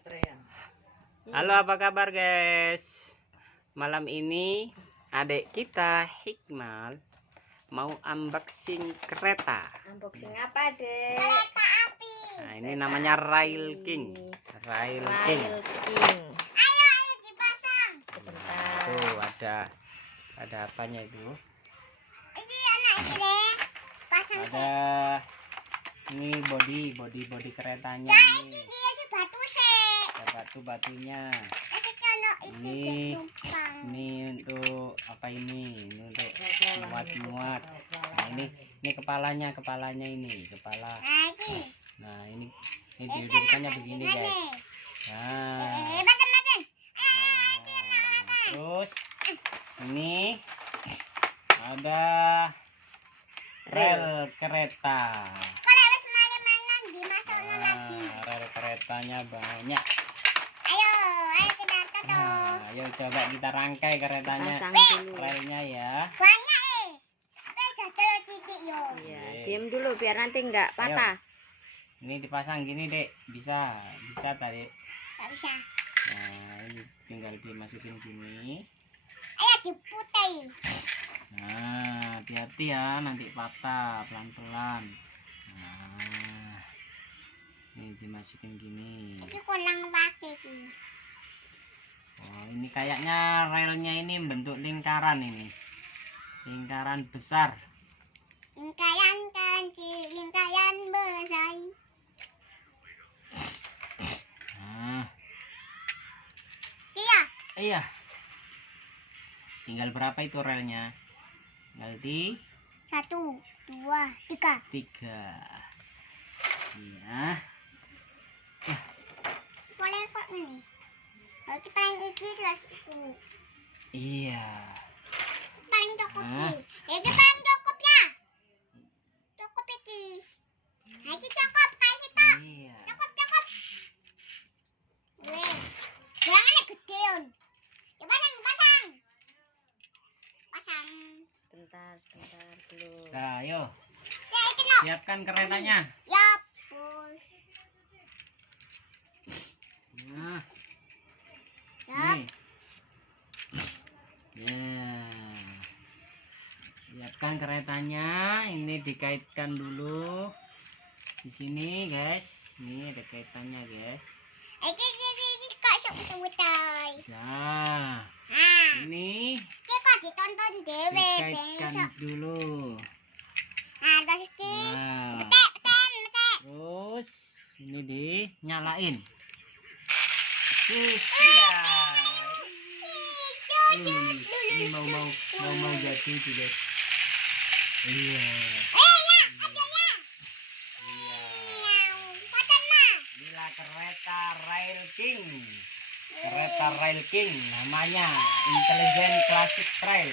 Halo, apa kabar guys? Malam ini adik kita Hikmal mau unboxing kereta. Unboxing apa, Dek? Kereta api. Nah, ini namanya Rail King. Rail King. Ayo dipasang. Sebentar. Tuh ada apanya itu? Ini anak ini, Dek. Pasang Ada ini body keretanya nah, ini. dia si batu sih. Ada batu-batunya. Ini untuk apa ini? Ini untuk muat. Nah, ini kepalanya ini kepala. Nah, ini dihidupkannya begini guys. Nah, terus ini ada rel kereta. Rel keretanya banyak. Ayo coba kita rangkai keretanya. Pasang dulu. Relnya ya. Ya, diam dulu biar nanti enggak patah. Ini dipasang gini, Dek. Bisa tadi. Enggak bisa. Nah, ini tinggal dimasukin gini. Ayo diputih. Nah, hati-hati ya, nanti patah pelan-pelan. Nah, ini dimasukin gini. Ini kurang pakai ini. Oh, ini kayaknya relnya ini bentuk lingkaran ini. Lingkaran besar. Lingkaran besar. Nah, Iya. iya. Tinggal berapa itu relnya? Tinggal di 1, 2, 3. 3. Iya. Boleh kok ini. Berarti paling iki kelas itu. Iya. Paling cukup Nah. iki. Iki paling cukup ya. Cukup iki. Nah, iki cukup kasih tok. Iya. Cukup. Weh. Jangan gedeon. Ya pasang. Pasang. Bentar dulu. Nah, ayo. Ya, iki no. Siapkan keretanya. Siap, Bos. Nah, Siap. nih. Ya. Siapkan keretanya. Ini dikaitkan dulu. Di sini, guys. Ini ada kaitannya, guys. Iki kok sebutai. Nah, Nah, ini iki kok ditonton dhewe dikaitkan besok. dulu. Nah, terus iki Nah, petek. terus ini dinyalain. Siap. Ini mau jadi itu guys. Iya. Inilah kereta Rail King. Kereta Rail King namanya Intelligent Classic Trail.